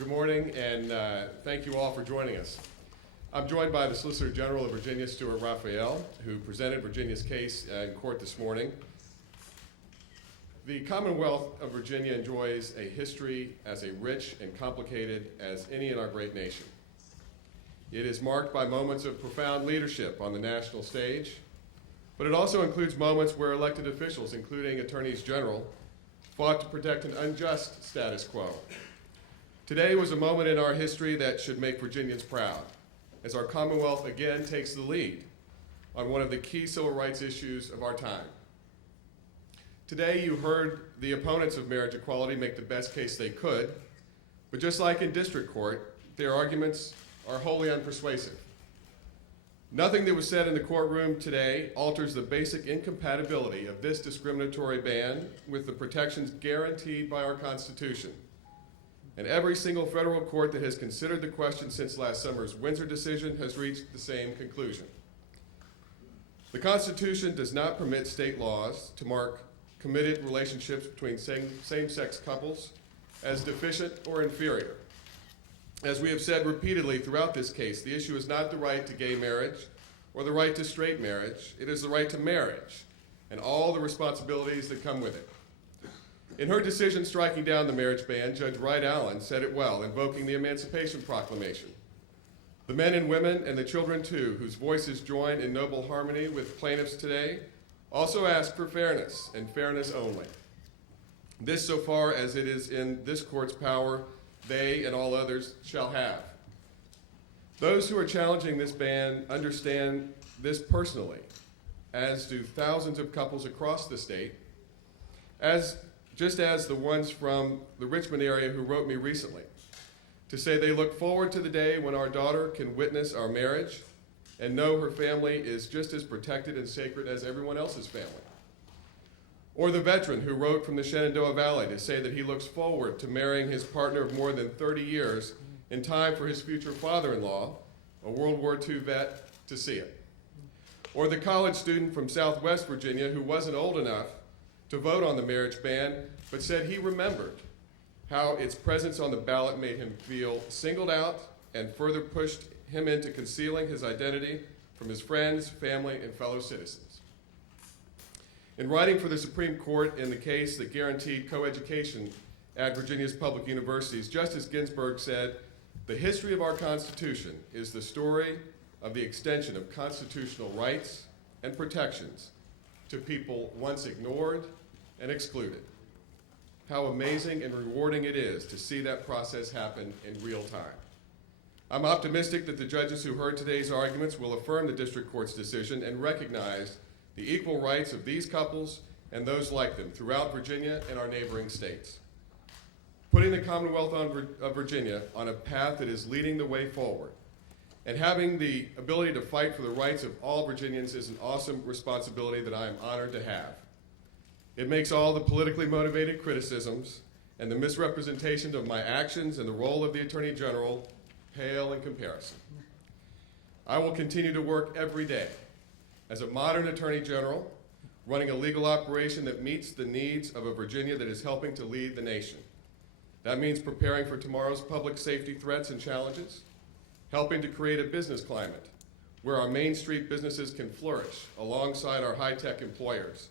Good morning, and thank you all for joining us. I'm joined by the Solicitor General of Virginia, Stuart Raphael, who presented Virginia's case in court this morning. The Commonwealth of Virginia enjoys a history as rich and complicated as any in our great nation. It is marked by moments of profound leadership on the national stage, but it also includes moments where elected officials, including attorneys general, fought to protect an unjust status quo. Today was a moment in our history that should make Virginians proud, as our Commonwealth again takes the lead on one of the key civil rights issues of our time. Today you heard the opponents of marriage equality make the best case they could, but just like in district court, their arguments are wholly unpersuasive. Nothing that was said in the courtroom today alters the basic incompatibility of this discriminatory ban with the protections guaranteed by our Constitution. And every single federal court that has considered the question since last summer's Windsor decision has reached the same conclusion. The Constitution does not permit state laws to mark committed relationships between same-sex couples as deficient or inferior. As we have said repeatedly throughout this case, the issue is not the right to gay marriage or the right to straight marriage. It is the right to marriage and all the responsibilities that come with it. In her decision striking down the marriage ban, Judge Wright Allen said it well, invoking the Emancipation Proclamation. The men and women, and the children too, whose voices join in noble harmony with plaintiffs today, also ask for fairness, and fairness only. This, so far as it is in this court's power, they and all others shall have. Those who are challenging this ban understand this personally, as do thousands of couples across the state, just as the ones from the Richmond area who wrote me recently to say they look forward to the day when our daughter can witness our marriage and know her family is just as protected and sacred as everyone else's family. Or the veteran who wrote from the Shenandoah Valley to say that he looks forward to marrying his partner of more than 30 years in time for his future father-in-law, a World War II vet, to see it. Or the college student from Southwest Virginia who wasn't old enough to vote on the marriage ban, but said he remembered how its presence on the ballot made him feel singled out and further pushed him into concealing his identity from his friends, family, and fellow citizens. In writing for the Supreme Court in the case that guaranteed coeducation at Virginia's public universities, Justice Ginsburg said, "The history of our Constitution is the story of the extension of constitutional rights and protections to people once ignored and excluded." How amazing and rewarding it is to see that process happen in real time. I'm optimistic that the judges who heard today's arguments will affirm the district court's decision and recognize the equal rights of these couples and those like them throughout Virginia and our neighboring states. Putting the Commonwealth of Virginia on a path that is leading the way forward and having the ability to fight for the rights of all Virginians is an awesome responsibility that I am honored to have. It makes all the politically motivated criticisms and the misrepresentation of my actions and the role of the Attorney General pale in comparison. I will continue to work every day as a modern Attorney General, running a legal operation that meets the needs of a Virginia that is helping to lead the nation. That means preparing for tomorrow's public safety threats and challenges, helping to create a business climate where our Main Street businesses can flourish alongside our high-tech employers,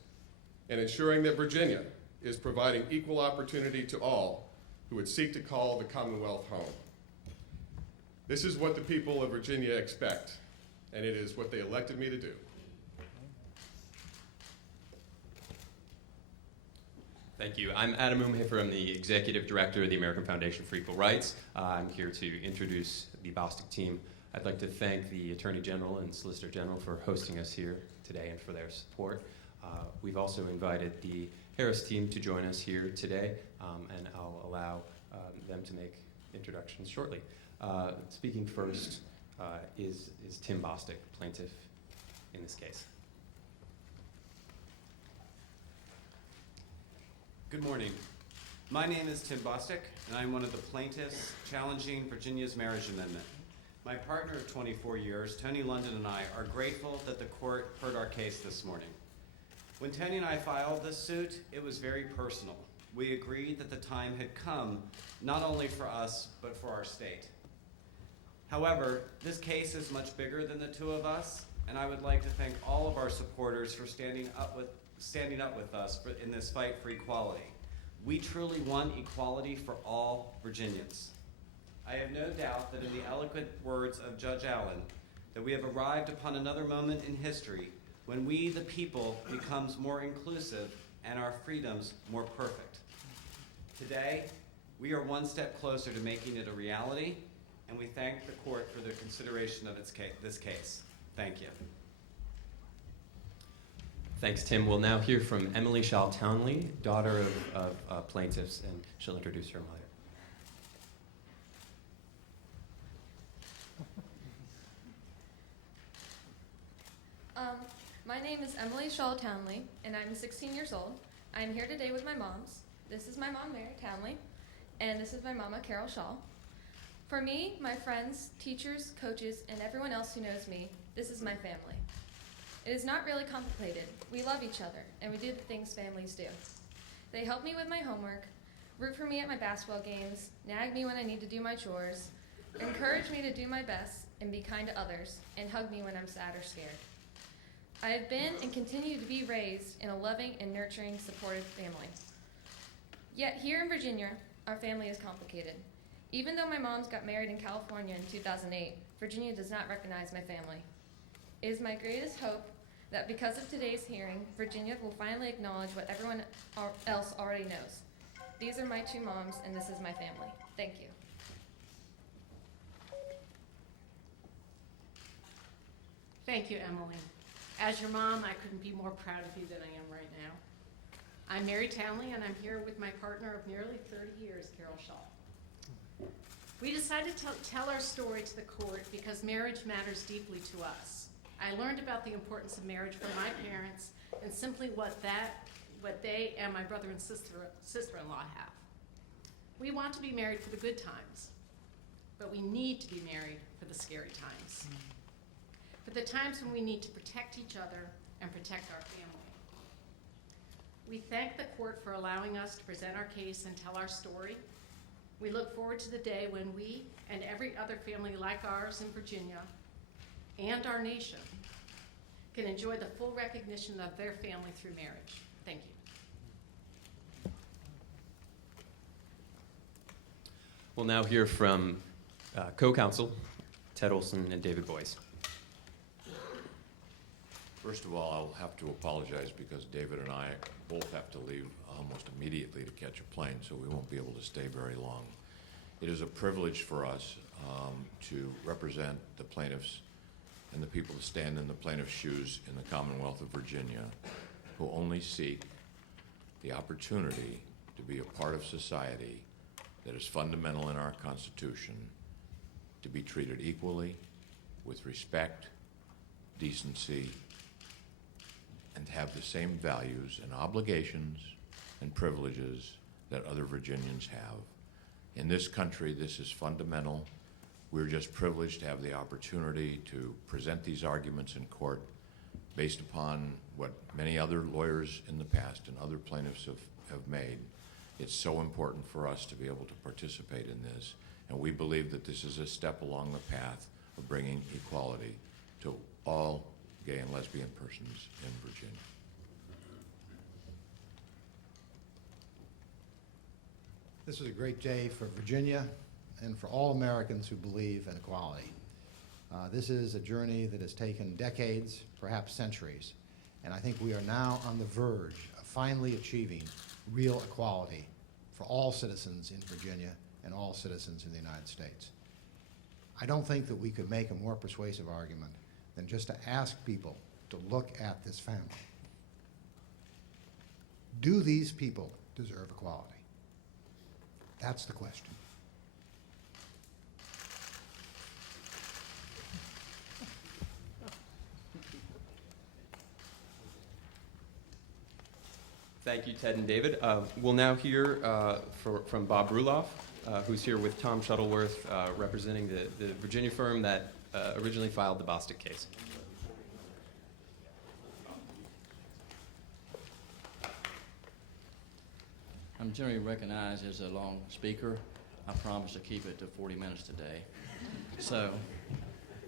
and ensuring that Virginia is providing equal opportunity to all who would seek to call the Commonwealth home. This is what the people of Virginia expect, and it is what they elected me to do. Thank you. I'm Adam Umhefer. I'm the Executive Director of the American Foundation for Equal Rights. I'm here to introduce the Bostic team. I'd like to thank the Attorney General and Solicitor General for hosting us here today and for their support. We've also invited the Harris team to join us here today, and I'll allow them to make introductions shortly. Speaking first is Tim Bostic, plaintiff in this case. Good morning. My name is Tim Bostic, and I'm one of the plaintiffs challenging Virginia's marriage amendment. My partner of 24 years, Tony London, and I are grateful that the court heard our case this morning. When Tony and I filed this suit, it was very personal. we agreed that the time had come not only for us, but for our state. However, this case is much bigger than the two of us, and I would like to thank all of our supporters for standing up with us in this fight for equality. We truly want equality for all Virginians. I have no doubt that in the eloquent words of Judge Allen, that we have arrived upon another moment in history when we, the people, becomes more inclusive and our freedoms more perfect. Today, we are one step closer to making it a reality, and we thank the court for the consideration of this case. Thank you. Thanks, Tim. We'll now hear from Emily Shaw Townley, daughter of plaintiffs, and she'll introduce her mother. My name is Emily Shaw Townley, and I'm 16 years old. I'm here today with my moms. This is my mom, Mary Townley, and this is my mama, Carol Shaw. For me, my friends, teachers, coaches, and everyone else who knows me, this is my family. It is not really complicated. We love each other, and we do the things families do. They help me with my homework, root for me at my basketball games, nag me when I need to do my chores, encourage me to do my best and be kind to others, and hug me when I'm sad or scared. I have been and continue to be raised in a loving and nurturing, supportive family. Yet here in Virginia, our family is complicated. Even though my moms got married in California in 2008, Virginia does not recognize my family. It is my greatest hope that because of today's hearing, Virginia will finally acknowledge what everyone else already knows. These are my two moms, and this is my family. Thank you. Thank you, Emily. As your mom, I couldn't be more proud of you than I am right now. I'm Mary Townley, and I'm here with my partner of nearly 30 years, Carol Shaw. We decided to tell our story to the court because marriage matters deeply to us. I learned about the importance of marriage from my parents and simply what they and my brother and sister-in-law have. We want to be married for the good times, but we need to be married for the scary times. For the times when we need to protect each other and protect our family. We thank the court for allowing us to present our case and tell our story. We look forward to the day when we and every other family like ours in Virginia and our nation can enjoy the full recognition of their family through marriage. Thank you. We'll now hear from co-counsel Ted Olson and David Boies. First of all, I'll have to apologize because David and I both have to leave almost immediately to catch a plane, so we won't be able to stay very long. It is a privilege for us to represent the plaintiffs and the people that stand in the plaintiff's shoes in the Commonwealth of Virginia, who only seek the opportunity to be a part of society that is fundamental in our Constitution, to be treated equally, with respect, decency, and have the same values and obligations and privileges that other Virginians have. In this country, this is fundamental. We're just privileged to have the opportunity to present these arguments in court based upon what many other lawyers in the past and other plaintiffs have made. It's so important for us to be able to participate in this, and we believe that this is a step along the path of bringing equality to all gay and lesbian persons in Virginia. This is a great day for Virginia and for all Americans who believe in equality. This is a journey that has taken decades, perhaps centuries, and I think we are now on the verge of finally achieving real equality for all citizens in Virginia and all citizens in the United States. I don't think that we could make a more persuasive argument than just to ask people to look at this family. Do these people deserve equality? That's the question. Thank you, Ted and David. We'll now hear from Bob Ruloff, who's here with Tom Shuttleworth, representing the Virginia firm that originally filed the Bostic case. I'm generally recognized as a long speaker. I promise to keep it to 40 minutes today. So,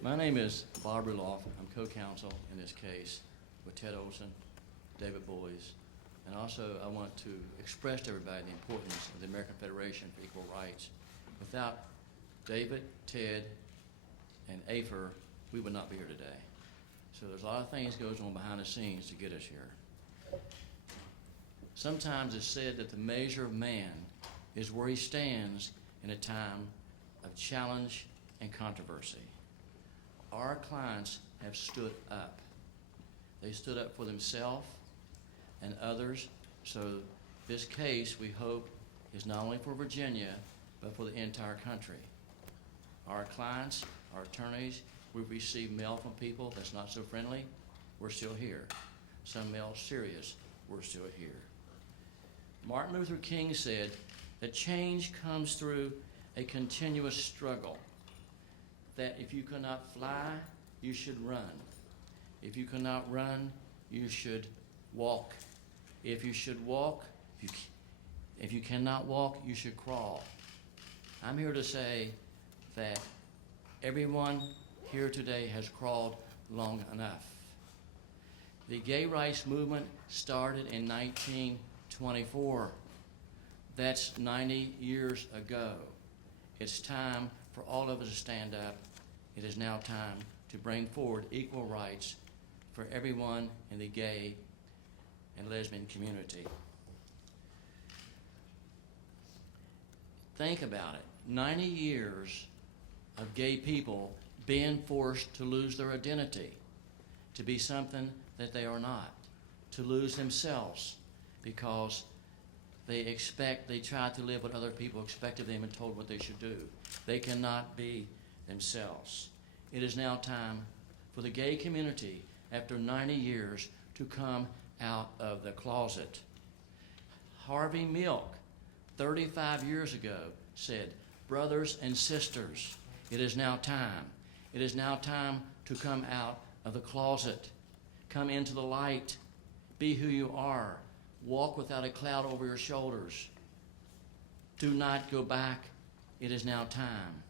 my name is Bob Ruloff. I'm co-counsel in this case with Ted Olson, David Boies, and also I want to express to everybody the importance of the American Federation for Equal Rights. Without David, Ted, and AFER, we would not be here today. So there's a lot of things goes on behind the scenes to get us here. Sometimes it's said that the measure of man is where he stands in a time of challenge and controversy. Our clients have stood up. They stood up for themselves and others. So this case, we hope, is not only for Virginia, but for the entire country. Our clients, our attorneys, we've received mail from people that's not so friendly. We're still here. Some mail serious. We're still here. Martin Luther King said that change comes through a continuous struggle. That if you cannot fly, you should run. If you cannot run, you should walk. If you should walk, if you cannot walk, you should crawl. I'm here to say that everyone here today has crawled long enough. The gay rights movement started in 1924. That's 90 years ago. It's time for all of us to stand up. It is now time to bring forward equal rights for everyone in the gay and lesbian community. Think about it. 90 years of gay people being forced to lose their identity, to be something that they are not, to lose themselves because they try to live what other people expect of them and told what they should do. They cannot be themselves. It is now time for the gay community, after 90 years, to come out of the closet. Harvey Milk, 35 years ago, said, "Brothers and sisters, it is now time. It is now time to come out of the closet. Come into the light. Be who you are. Walk without a cloud over your shoulders. Do not go back. It is now time."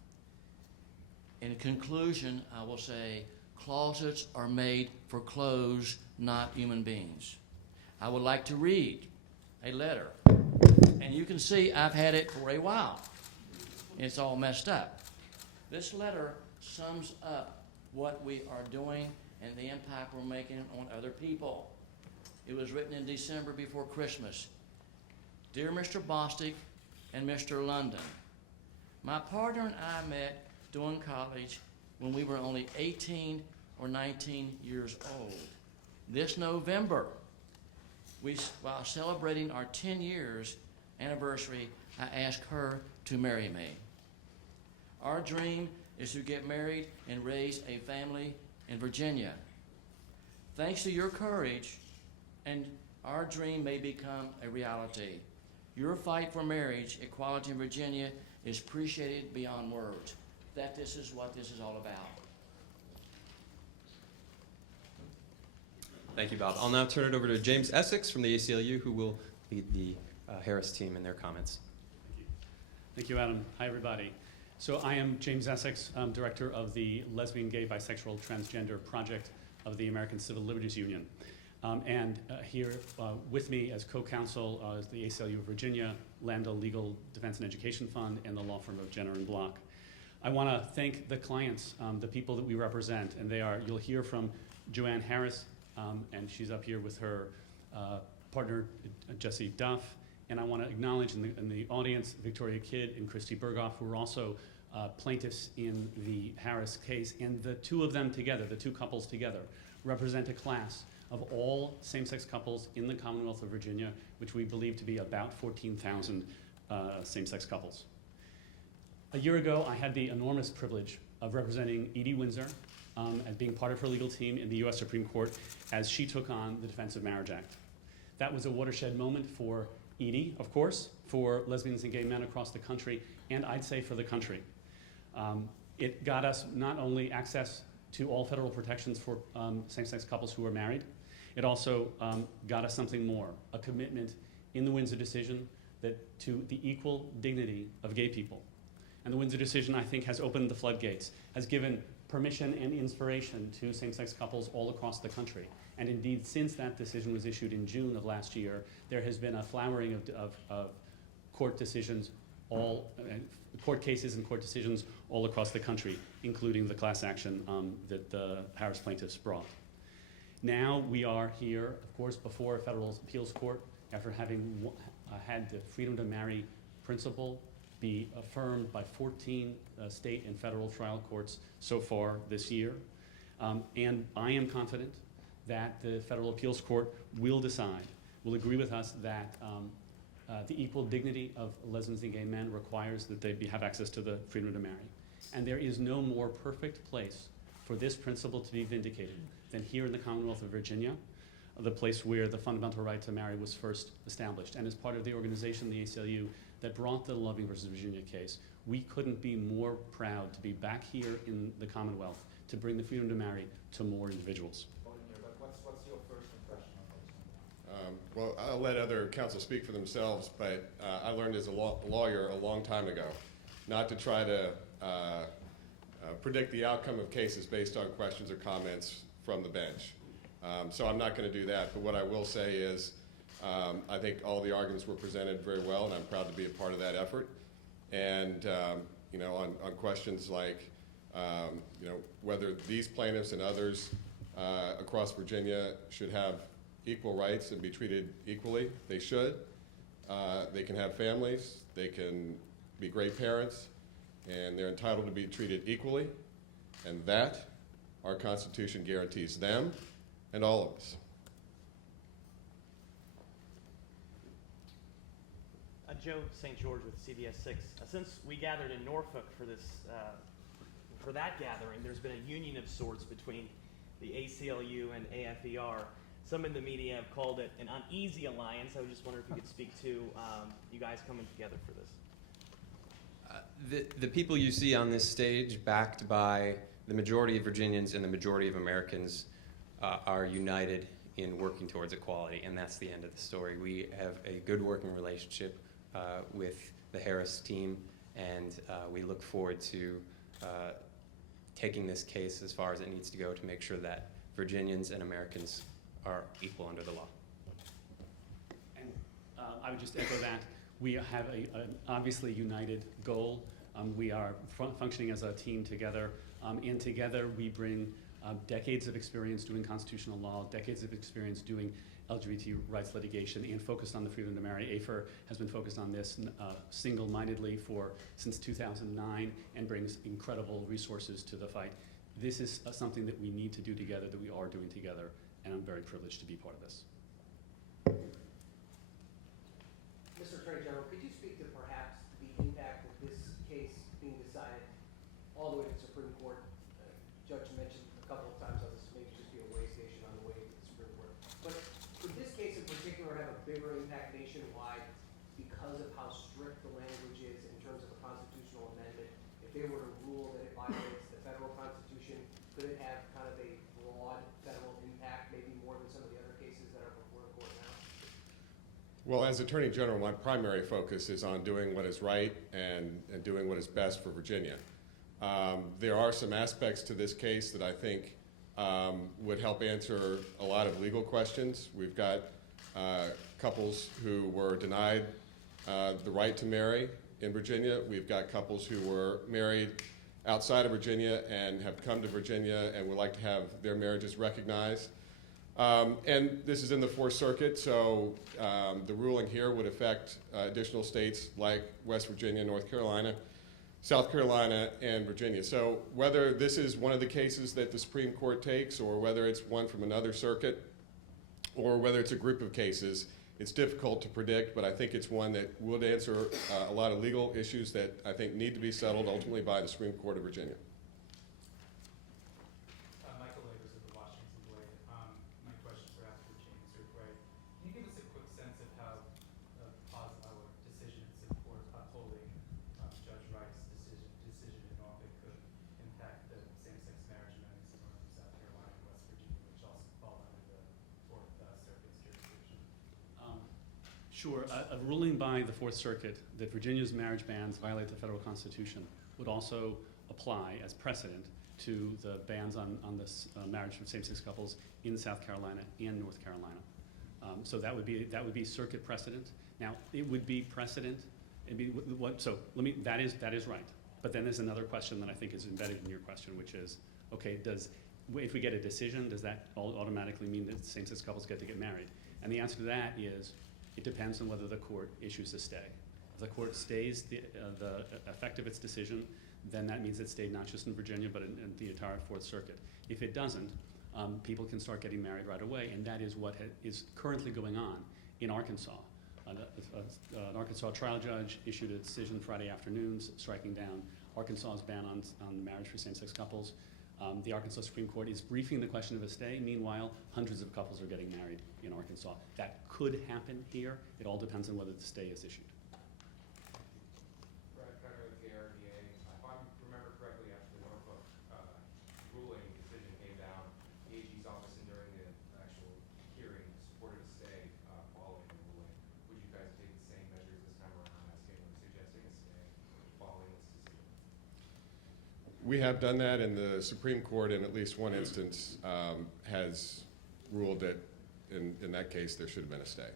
In conclusion, I will say, closets are made for clothes, not human beings. I would like to read a letter. And you can see I've had it for a while. It's all messed up. This letter sums up what we are doing and the impact we're making on other people. It was written in December before Christmas. Dear Mr. Bostic and Mr. London, my partner and I met during college when we were only 18 or 19 years old. This November, while celebrating our 10 years anniversary, I asked her to marry me. Our dream is to get married and raise a family in Virginia. Thanks to your courage, and our dream may become a reality. Your fight for marriage equality in Virginia is appreciated beyond words. That this is what this is all about. Thank you, Bob. I'll now turn it over to James Essex from the ACLU, who will lead the Harris team in their comments. Thank you, Adam. Hi, everybody. So I am James Essex, director of the Lesbian, Gay, Bisexual, Transgender Project of the American Civil Liberties Union. Here with me as co-counsel is the ACLU of Virginia, Lambda Legal Defense and Education Fund, and the law firm of Jenner and Block. I want to thank the clients, the people that we represent, and they are, you'll hear from Joanne Harris, and she's up here with her partner, Jesse Duff, and I want to acknowledge in the audience Victoria Kidd and Christy Berghoff, who are also plaintiffs in the Harris case, and the two of them together, the two couples together, represent a class of all same-sex couples in the Commonwealth of Virginia, which we believe to be about 14,000 same-sex couples. A year ago, I had the enormous privilege of representing Edie Windsor and being part of her legal team in the US Supreme Court as she took on the Defense of Marriage Act. That was a watershed moment for Edie, of course, for lesbians and gay men across the country, and I'd say for the country. It got us not only access to all federal protections for same-sex couples who are married, it also got us something more, a commitment in the Windsor decision to the equal dignity of gay people. And the Windsor decision, I think, has opened the floodgates, has given permission and inspiration to same-sex couples all across the country. And indeed, since that decision was issued in June of last year, there has been a flowering of court decisions, court cases and court decisions all across the country, including the class action that the Harris plaintiffs brought. Now we are here, of course, before a federal appeals court, after having had the freedom to marry principle be affirmed by 14 state and federal trial courts so far this year. And I am confident that the federal appeals court will decide, will agree with us that the equal dignity of lesbians and gay men requires that they have access to the freedom to marry. And there is no more perfect place for this principle to be vindicated than here in the Commonwealth of Virginia, the place where the fundamental right to marry was first established. And as part of the organization, the ACLU, that brought the Loving versus Virginia case, we couldn't be more proud to be back here in the Commonwealth to bring the freedom to marry to more individuals. What's your first impression of this? Well, I'll let other counsel speak for themselves, but I learned as a lawyer a long time ago not to try to predict the outcome of cases based on questions or comments from the bench. So I'm not going to do that, but what I will say is I think all the arguments were presented very well, and I'm proud to be a part of that effort. And you know, on questions like you know, whether these plaintiffs and others across Virginia should have equal rights and be treated equally, they should. They can have families, they can be great parents, and they're entitled to be treated equally, and that our Constitution guarantees them and all of us. Joe St. George with CBS 6. Since we gathered in Norfolk for this, for that gathering, there's been a union of sorts between the ACLU and AFER. Some in the media have called it an uneasy alliance. I was just wondering if you could speak to you guys coming together for this. The people you see on this stage, backed by the majority of Virginians and the majority of Americans, are united in working towards equality, and that's the end of the story. We have a good working relationship with the Harris team, and we look forward to taking this case as far as it needs to go to make sure that Virginians and Americans are equal under the law. And I would just echo that. We have an obviously united goal. We are functioning as a team together, and together we bring decades of experience doing constitutional law, decades of experience doing LGBT rights litigation, and focused on the freedom to marry. AFER has been focused on this single-mindedly since 2009 and brings incredible resources to the fight. This is something that we need to do together, that we are doing together, and I'm very privileged to be part of this. Mr. Attorney General, could you speak to perhaps the impact of this case being decided all the way to the Supreme Court? Judge mentioned a couple of times how this may just be a way station on the way to the Supreme Court. But would this case in particular have a bigger impact nationwide because of how strict the language is in terms of a constitutional amendment? If they were to rule that it violates the federal constitution, could it have kind of a broad federal impact, maybe more than some of the other cases that are before the court now? Well, as Attorney General, my primary focus is on doing what is right and doing what is best for Virginia. There are some aspects to this case that I think would help answer a lot of legal questions. We've got couples who were denied the right to marry in Virginia. We've got couples who were married outside of Virginia and have come to Virginia and would like to have their marriages recognized. And this is in the Fourth Circuit, so the ruling here would affect additional states like West Virginia, North Carolina, South Carolina, and Virginia. So whether this is one of the cases that the Supreme Court takes, or whether it's one from another circuit, or whether it's a group of cases, it's difficult to predict, but I think it's one that would answer a lot of legal issues that I think need to be settled ultimately by the Supreme Court of Virginia. Sure. A ruling by the Fourth Circuit that Virginia's marriage bans violate the federal constitution would also apply as precedent to the bans on this marriage of same-sex couples in South Carolina and North Carolina. So that would be circuit precedent. Now, it would be precedent. That is right. But then there's another question that I think is embedded in your question, which is, okay, if we get a decision, does that automatically mean that same-sex couples get to get married? And the answer to that is, it depends on whether the court issues a stay. If the court stays the effect of its decision, then that means it stayed not just in Virginia, but in the entire Fourth Circuit. If it doesn't, people can start getting married right away, and that is what is currently going on in Arkansas. An Arkansas trial judge issued a decision Friday afternoons striking down Arkansas's ban on marriage for same-sex couples. The Arkansas Supreme Court is briefing the question of a stay. Meanwhile, hundreds of couples are getting married in Arkansas. That could happen here. It all depends on whether the stay is issued. Brad Becker with the RDA. If I remember correctly, after the Norfolk ruling decision came down, the AG's office and during the actual hearing supported a stay following the ruling. Would you guys take the same measures this time around, asking or suggesting a stay following this decision? We have done that, and the Supreme Court, in at least one instance, has ruled that in that case there should have been a stay.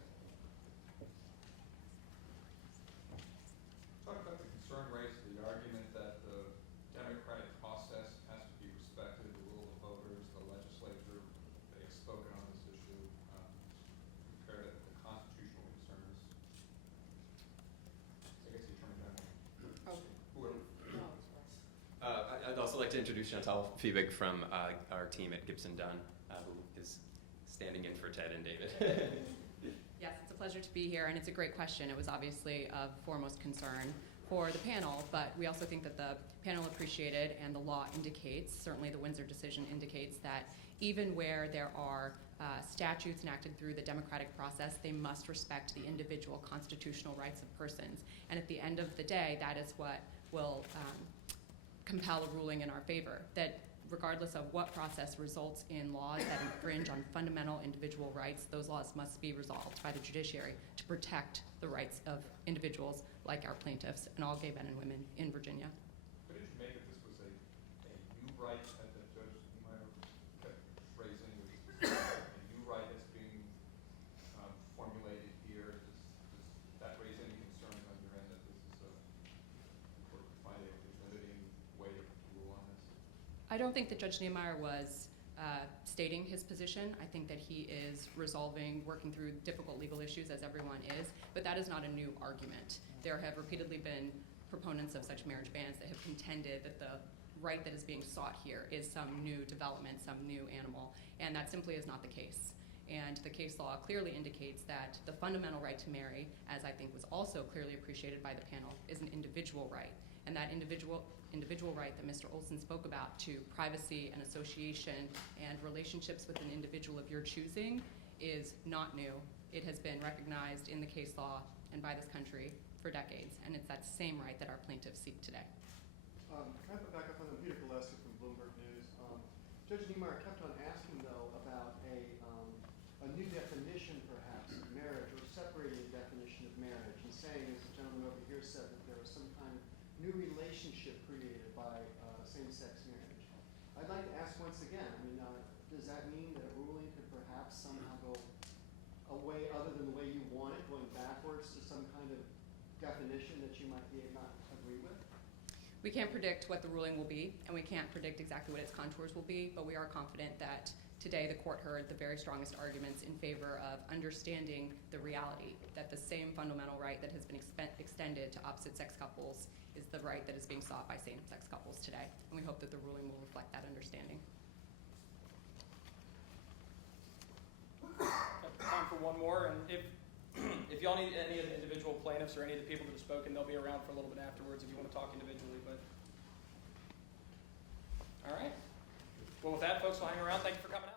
Talk about the concern raised to the argument that the democratic process has to be respected, the will of the voters, the legislature, they have spoken on this issue, compared to the constitutional concerns. I guess the Attorney General. I'd also like to introduce Chantal Fiebig from our team at Gibson Dunn, who is standing in for Ted and David. Yes, it's a pleasure to be here, and it's a great question. It was obviously of foremost concern for the panel, but we also think that the panel appreciated, and the law indicates, certainly the Windsor decision indicates, that even where there are statutes enacted through the democratic process, they must respect the individual constitutional rights of persons. And at the end of the day, that is what will compel a ruling in our favor, that regardless of what process results in laws that infringe on fundamental individual rights, those laws must be resolved by the judiciary to protect the rights of individuals like our plaintiffs and all gay men and women in Virginia. What did you make if this was a new right that Judge Niemeyer kept raising, a new right that's being formulated here? Does that raise any concerns on your end that this is court could find a limiting way to rule on this? I don't think that Judge Niemeyer was stating his position. I think that he is working through difficult legal issues, as everyone is, but that is not a new argument. There have repeatedly been proponents of such marriage bans that have contended that the right that is being sought here is some new development, some new animal, and that simply is not the case. And the case law clearly indicates that the fundamental right to marry, as I think was also clearly appreciated by the panel, is an individual right. And that individual right that Mr. Olson spoke about to privacy and association and relationships with an individual of your choosing is not new. It has been recognized in the case law and by this country for decades, and it's that same right that our plaintiffs seek today. Can I put back up on Peter Gillespie from Bloomberg News? Judge Niemeyer kept on asking, though, about a new definition, perhaps, of marriage, or separating the definition of marriage, and saying, as the gentleman over here said, that there was some kind of new relationship created by same-sex marriage. I'd like to ask once again, does that mean that a ruling could perhaps somehow go a way other than the way you want it, going backwards to some kind of definition that you might not agree with? We can't predict what the ruling will be, and we can't predict exactly what its contours will be, but we are confident that today the court heard the very strongest arguments in favor of understanding the reality that the same fundamental right that has been extended to opposite-sex couples is the right that is being sought by same-sex couples today, and we hope that the ruling will reflect that understanding. Time for one more, and if y'all need any of the individual plaintiffs or any of the people that have spoken, they'll be around for a little bit afterwards if you want to talk individually. But all right. Well, with that, folks, we'll hang around. Thank you for coming out.